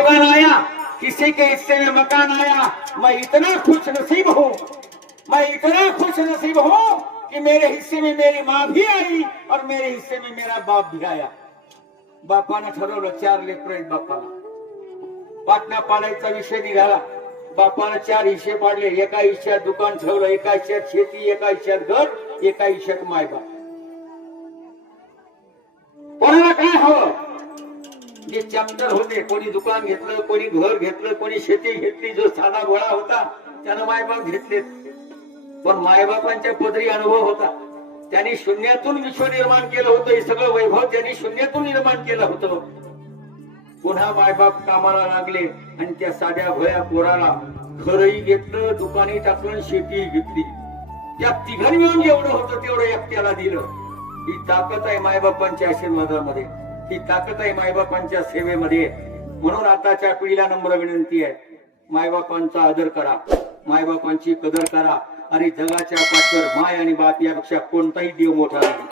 दुकान आया, किसी के हिस्से में मकान आया। मैं इतना खुश नसीब हूँ, मैं इतना खुश नसीब हूँ कि मेरे हिस्से में मेरी माँ भी आई और मेरे हिस्से में मेरा बाप भी आया। बापानं ठरवलं 4 लेकरं आहेत बापाला, पाटणा पाडायचा विषय निघाला। बापानं 4 हिस्से पाडले, एका हिश्श्यात दुकान ठेवलं, एका हिश्श्यात शेती, एका हिश्श्यात घर, एका हिश्श्यात मायबाप। कोणाला काय हवं? जे चमत्कार होते, कोणी दुकान घेतलं, कोणी घर घेतलं, कोणी शेती घेतली, जो साधा गोळा होता त्यानं मायबाप घेतले। पण मायबापांच्या पदरी अनुभव होता, त्यांनी शून्यातून विश्व निर्माण केलं होतं। हे सगळं वैभव त्यांनी शून्यातून निर्माण केलं होतं। पुन्हा मायबाप कामाला लागले आणि त्या साध्या भोळ्या पोराला घरही घेतलं, दुकानही टाकलं, शेतीही घेतली। त्या तिघांनी मिळून जेवढं होतं तेवढं एकट्याला दिलं। ही ताकद आहे मायबापांच्या आशीर्वादामध्ये, ही ताकद आहे मायबापांच्या सेवेमध्ये। म्हणून आताच्या पिढीला नम्र विनंती आहे, मायबापांचा आदर करा, मायबापांची कदर करा। आणि जगाच्या पाठीवर माय आणि बाप यापेक्षा कोणताही देव मोठा नाही।